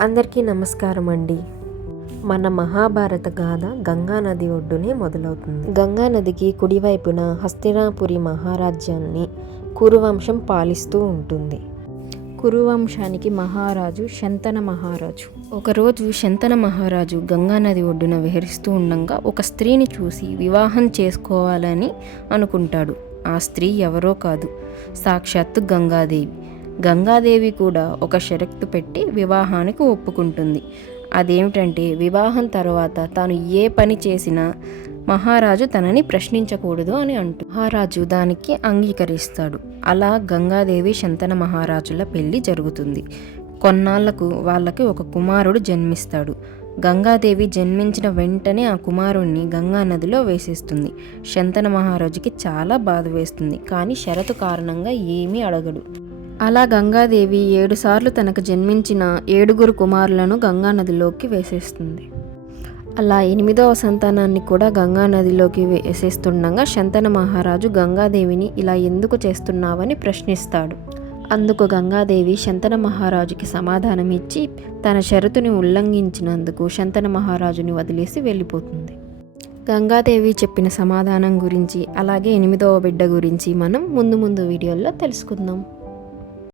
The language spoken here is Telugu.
అందరికీ నమస్కారం అండి. మన మహాభారత గాథ గంగా నది ఒడ్డునే మొదలవుతుంది. గంగా నదికి కుడివైపున హస్తినాపురి మహారాజ్యాన్ని కురువంశం పాలిస్తూ ఉంటుంది. కురువంశానికి మహారాజు శంతన మహారాజు. ఒకరోజు శంతన మహారాజు గంగా నది ఒడ్డున విహరిస్తూ ఉండగా ఒక స్త్రీని చూసి వివాహం చేసుకోవాలని అనుకుంటాడు. ఆ స్త్రీ ఎవరో కాదు, సాక్షాత్తు గంగాదేవి. గంగాదేవి కూడా ఒక షరతు పెట్టి వివాహానికి ఒప్పుకుంటుంది. అదేమిటంటే వివాహం తర్వాత తాను ఏ పని చేసినా మహారాజు తనని ప్రశ్నించకూడదు అని మహారాజు దానికి అంగీకరిస్తాడు. అలా గంగాదేవి శంతన మహారాజుల పెళ్లి జరుగుతుంది. కొన్నాళ్లకు వాళ్ళకి ఒక కుమారుడు జన్మిస్తాడు. గంగాదేవి జన్మించిన వెంటనే ఆ కుమారుణ్ణి గంగా నదిలో వేసేస్తుంది. శంతన మహారాజుకి చాలా బాధ వేస్తుంది, కానీ షరతు కారణంగా ఏమీ అడగడు. అలా గంగాదేవి 7 సార్లు తనకు జన్మించిన 7 కుమారులను గంగా నదిలోకి వేసేస్తుంది. అలా 8వ సంతానాన్ని కూడా గంగా నదిలోకి వేసేస్తుండగా శంతన మహారాజు గంగాదేవిని ఇలా ఎందుకు చేస్తున్నావని ప్రశ్నిస్తాడు. అందుకు గంగాదేవి శంతన మహారాజుకి సమాధానం ఇచ్చి తన షరతుని ఉల్లంఘించినందుకు శంతన మహారాజుని వదిలేసి వెళ్ళిపోతుంది. గంగాదేవి చెప్పిన సమాధానం గురించి అలాగే 8వ బిడ్డ గురించి మనం ముందు వీడియోల్లో తెలుసుకుందాం.